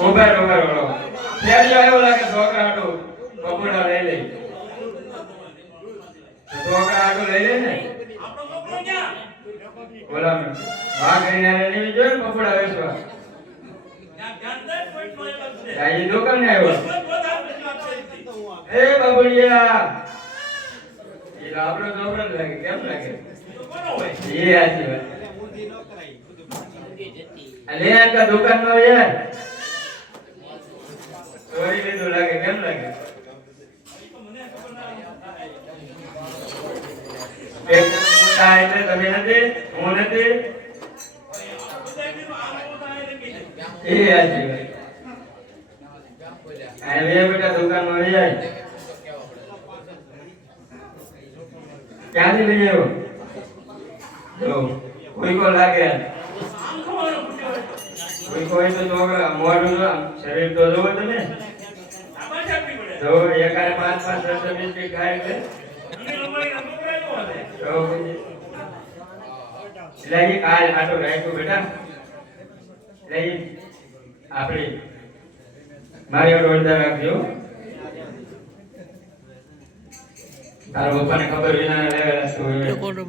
ઉભા રહો ફેરી આવ્યો લાગે છોકરા આટું બપોરા લઈ લે છોકરા આટું લઈ લે ને આપણો છોકરો ક્યાં બોલા મે વાહ કરીને નહીં જોઈ બપોરા વેચવા ધ્યાન દે કોઈ કોઈ છે આ દુકાન ને આવ્યો એ બબુડિયા એ આપણો છોકરો લાગે કેમ લાગે કોનો હોય એ આજી વાત અલે આ દુકાન નો યાર ચોરી લીધું લાગે કેમ લાગે મને ખબર ના એક મોટા એટલે તમે નથી હું નથી એ આજી વાત આ લે બેટા દુકાન માં લઈ જાય ક્યાંથી લઈ આવ્યો જો કોઈ કો લાગે કોઈ તો છોકરા મોઢું શરીર તો જોવો તમે જો એકારે 5-5 10 બિસ્કિટ ખાય છે એટલે કાલ આટો રાખ્યો બેટા એટલે આપણે મારી ઓર ઓળતા રાખજો તારા પપ્પાને ખબર વિના લેવા તો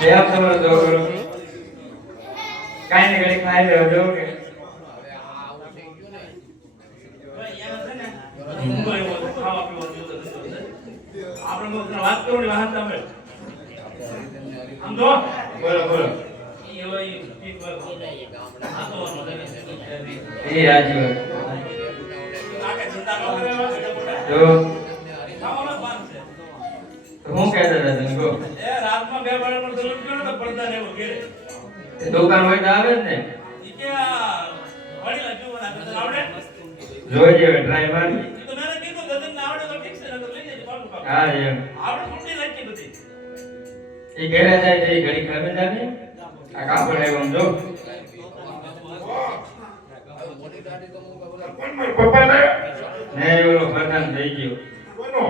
કેમ તમારો છોકરો કાઈ ને ઘડી ખાઈ લેવો જો કે આપણે વાત કરો ને વાત તમે આમ જો બોલો એ રાજી જો હું કહેતો હતો તને કહો રાતમાં 2 વાગે પણ દરરોજ ગયો તો પડદા ને એવો ઘેરે દુકાન હોય તો આવે જ ને ઈ કે વળી લાગ્યો મને આવડે જોઈજે ટ્રાય મારી ઈ તો મેં કીધું દદન ને આવડે તો ઠીક છે ને તો લઈ જજે પાડું પાડું હા એમ આવડે થોડી લાગી બધી એ ઘરે જાય તો એ ઘડી ખબર જાને આ કાપડ આવ્યો આમ જો પપ્પા ને ને ઓલો પ્રધાન થઈ ગયો કોનો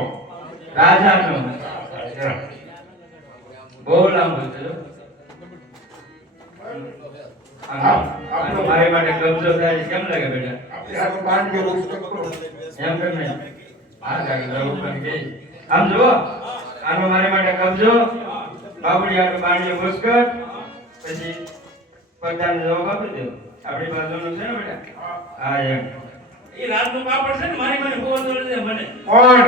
રાજાનો બહુ લાંબો છે જો આનો મારી માટે કબજો થાય કેમ લાગે બેટા આપણે હાથ પાંચ કે રોજ કરો એમ કેમ નહીં આ લાગે જવું પણ કે આમ જો આનો મારી માટે કબજો બાબુડી આટલું પાણી મુસ્કર પછી પ્રધાન જવાબ આપી દો આપણી બાજુનું છે ને બેટા હા એમ ઈ રાતનું પાપડ છે ને મારી મને બહુ દોડ દે મને કોણ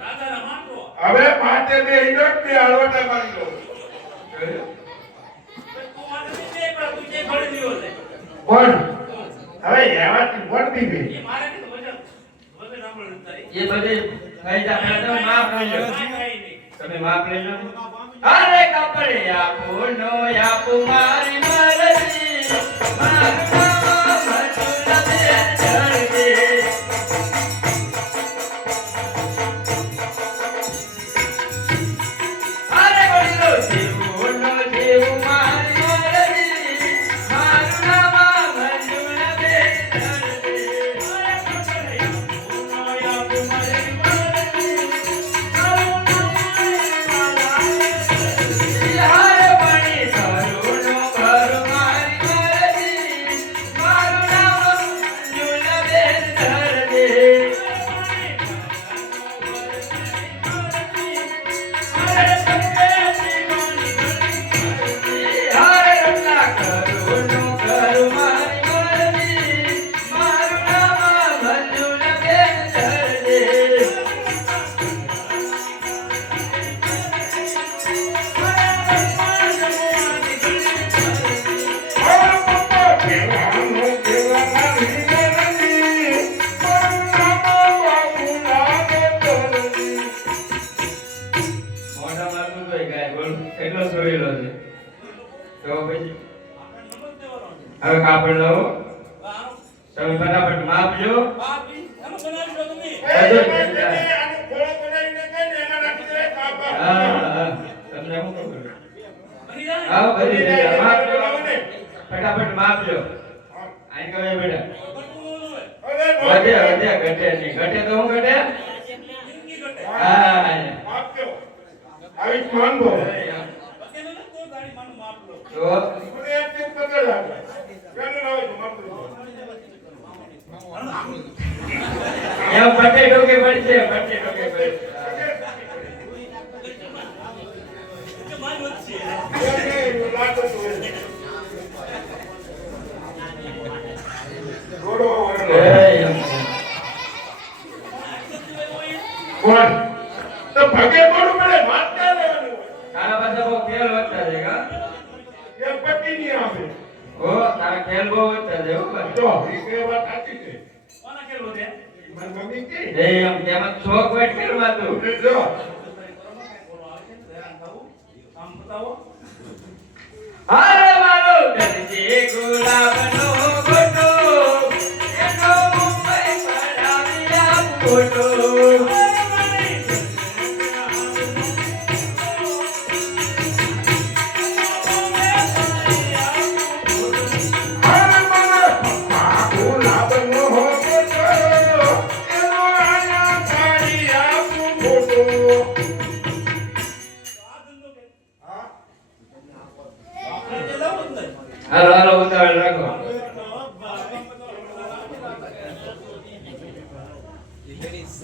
રાજાના માટો હવે માથે બે ઇન્ડક બે હળવટા મારી લો તું મારે નીચે પણ તું જે ઘડી દીયો છે કોણ હવે એવાથી વોટ દીધી ઈ મારે કીધું વજન સાંભળ તારી એ બધે થઈ જાય તમે માફ લઈ લો કાઈ નહીં તમે માફ લઈ લો અરે કપડે આપો નો આપો મારી મરજી મારું નામ મજૂર દે ધરજે અરે બોલો જીવું નો જીવું મારી મરજી મારું નામ મજૂર દે ધરજે અરે કપડે આપો નો આપો મારી મરજી મારું નામ યાર પાણી કરુણો કર મારી મરજી મારું નામ જુલબેન ધરજે હારે રત્ના કરુણો કર મારી મરજી મારું નામ જુલબેન ધરજે મારો પપ્પા કેવાનો કેવાના લીધેલી મારું નામ બાબુ લાગે તરજી મોઢા મારતું તોય ગાય બોલ કેટલો સોરેલો છે તો પછી હવે કાપડ લાવો તમે ફટાફટ માપજો બાપી એનો બનાવી દો તમે આનો ખોળો બનાવીને કઈ ને એમાં નાખી દે કાપા હા તમને હું કહું બની જાય હા બધી રીતે માપજો ને ફટાફટ માપજો આઈ કહે બેટા બટકું નો હોય અરે વધે વધે ઘટે નહીં ઘટે તો હું ઘટે જિંદગી ઘટે હા આપજો આવી માંગો બકે ને તો ગાડી માનું માપ લો તો લાગે કેનું લાવે છે મારું એમ પટ્ટે ડોકે પડશે પટ્ટે ડોકે પડશે કે મારી વચ્ચે કેનું લાગે છે રોડો એ એમ. કોણ તો ભગે પડું પડે વાત ક્યાં લેવાનું તારા પાસે બહુ ખેલ વધતા છે કા એ પટ્ટી નહીં આવે ઓ તારા ખેલ બહુ વધતા છે હો ભાઈ. તો એ વાત સાચી છે કોના ખેલ વધે મારી મમ્મી કે એ એમ તેમાં છોક વેટ ખેલમાં તું જો આમ બતાવો હારે મારો ગરજે ગુલાબનો ગોટો એનો મુંબઈ પડાવ્યા ફોટો હાલ મને ગુલાબનો હોતો એનો આયા પાડી આપું ફોટો આ ધંધો કે હા આપણે જે લાવો ને હાલો હાલો ઉતાવળ રાખો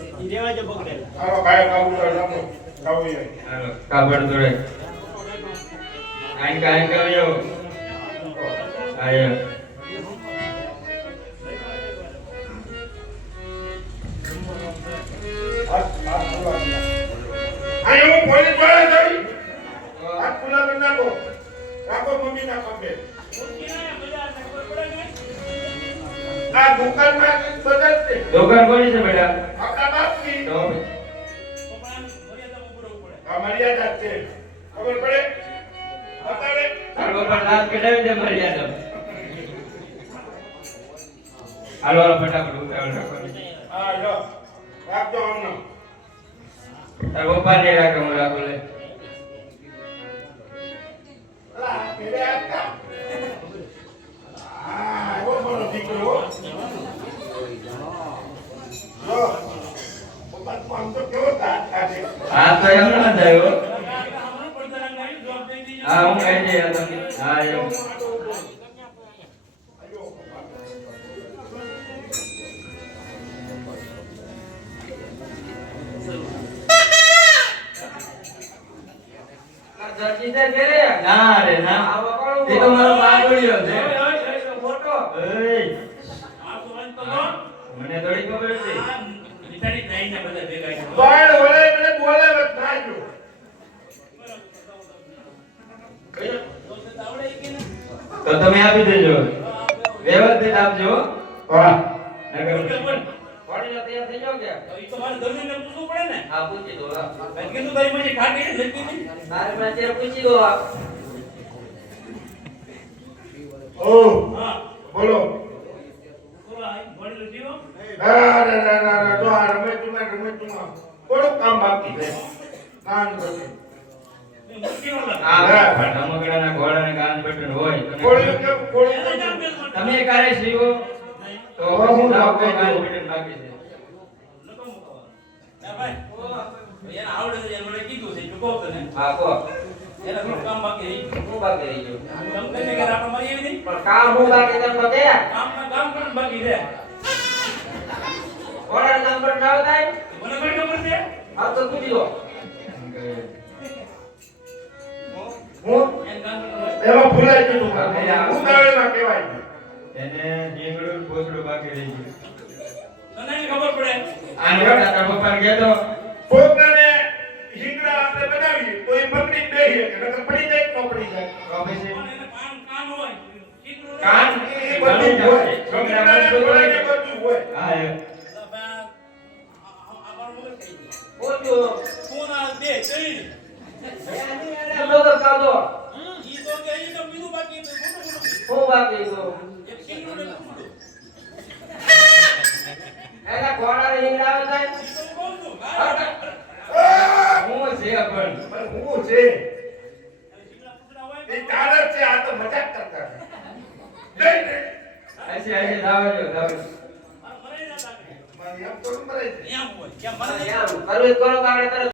હાલો ભાઈ કાબુ કર નાખો કાબુ યાર હાલો કાપડ દોડે આઈ કાઈ કર્યો આયો આયો હું પોલીસ વાળા જઈ હાથ ખુલ્લા કરી નાખો રાખો મમ્મી ના ખંભે આ દુકાનમાં બજાર છે દુકાન કોની છે બેટા આપણા બાપની તો આ મર્યાદા છે ખબર પડે બતાવે તારો પર લાત કઢાવી દે મર્યાદા હાલો હાલો ફટાફટ ઉતાવળ રાખો હા લો રાખજો અમને તાર પપ્પા ને રાખો હું રાખો લે અલા મેરે આકા આ ઓ બોલો દીકરો લો પપ્પા તો આમ તો કેવો કાઢે હા તો એમ ના થાય હો હમણાં પડતા નહીં જવાબ દઈ દીજો હા હું કહી દે હા એમ ના રે ના એ તો મારો બાગોડિયો છે ફોટો એય આ તો વાંચતો કોણ મને થોડી ખબર છે આ વિચારી નહીં ને બધા ભેગા છે બાળ વળે મને બોલે વત નાજો આવડે કે ને તો તમે આપી દેજો વ્યવસ્થિત આપજો વાહ નગર બોલ વાડીનો તૈયાર થઈ જાવ કે એ તો મારે દર્શનને પૂછવું પડે ને હા પૂછી દો હા કારણ કે તું તારી મને ખાટી ને લખી નહીં મારે મને અત્યારે પૂછી દો આપ ઓ હા બોલો બોલો આ વડીલો જીવો ના જો આ રમે તુમાં થોડું કામ બાકી છે કામ નથી મેં મૂકી નો લાગે આ રમકડાના ઘોડાના કાન બટન હોય કોળિયું કે એને કોળિયું કામ કરવાનું. તમે કારે સીવો તો હું કાન બટન બાકી છે નકો મૂકવાનો. હે ભાઈ એને આવડે છે એને મને કીધું છે તું કહો તને હા કો એને થોડું કામ બાકી રહી ગયું. હું બાકી રહી ગયો કામ કરીને ઘરે આપણે મળી આવી નહીં પણ કામ હું બાકી તેમ તો કે કામ કરવાનું બાકી છે ઘોડાના કામ બટન ના થાય મને કઈ ખબર છે આ તો પૂછી દો હું એને કામ કરવાનું એમાં ભૂલાઈ ગયું ઉતાવળમાં કહેવાય એને ઢીંગડું પોસડું બાકી રહી ગયું તને એની ખબર પડે આને બેટા તારા પપ્પાને કહેતો છોકરાને હિંગડા આપણે બનાવીએ તો એ પકડી બેહીએ કે નકર પડી જાય કે ન પડી જાય તો પછી પણ એને કાન હોય કીધું કાન એ બધું હોય હિંગડાને ઘોડાને બધું હોય હા એ ઓછો ફોન આ દે ચડી એને મગર કાઢો ઈ તો કે ઈ તો બીજું બાકી છે હું બાકી તો એક કિંગડું ને કુકડું એના ઘોડાને હિંગડા આવે થાય ઈ તો કહું છું હું છે પણ પણ હું છે શીંગડા કુકડા હોય એ તારક છે આ તો મજાક કરતા છે જઈ જઈ ऐसे ऐसे दावજો મરે ના તાકે મારી આમ તો મરાઈ જાય અહીંયા હોય કેમ મરે યાર કરું કરો તો આપણે તરત